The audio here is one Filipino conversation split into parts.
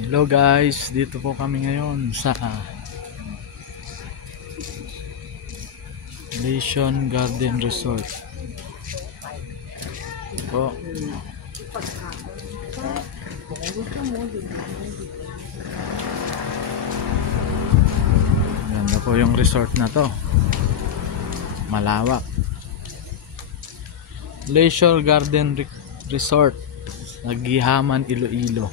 Hello guys, dito po kami ngayon sa Lesion Garden Resort. Po. Ganda po yung resort na to. Malawak. Leisure Garden Resort, Nagihaman, Iloilo.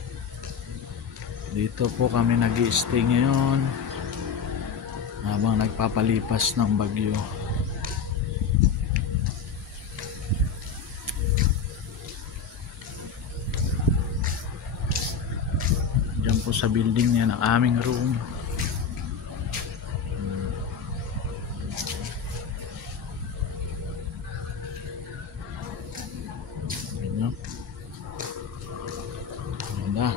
Dito po kami nag-i-stay ngayon habang nagpapalipas ng bagyo. Diyan po sa building niya ng aming room. Ganda.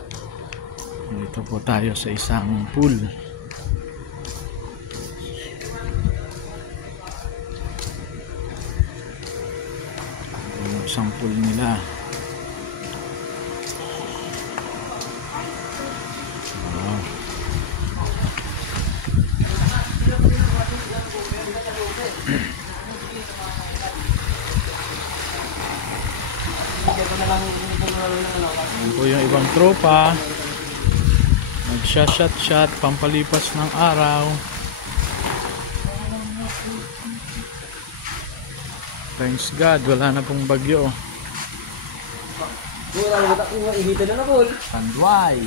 Dito po tayo sa isang pool. Yung isang pool nila. Wow. Yan po yung ibang tropa. Nag-shot, pampalipas ng araw. Thanks God, wala na pong bagyo. Panduay.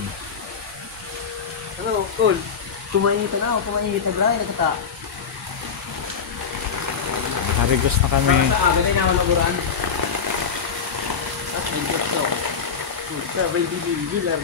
Ano, Col? Tumainit na ako, tumainit na gray na kita. Harigos na kami. Agad ay naman naguran. At hindi ito. Sa 20 bilar.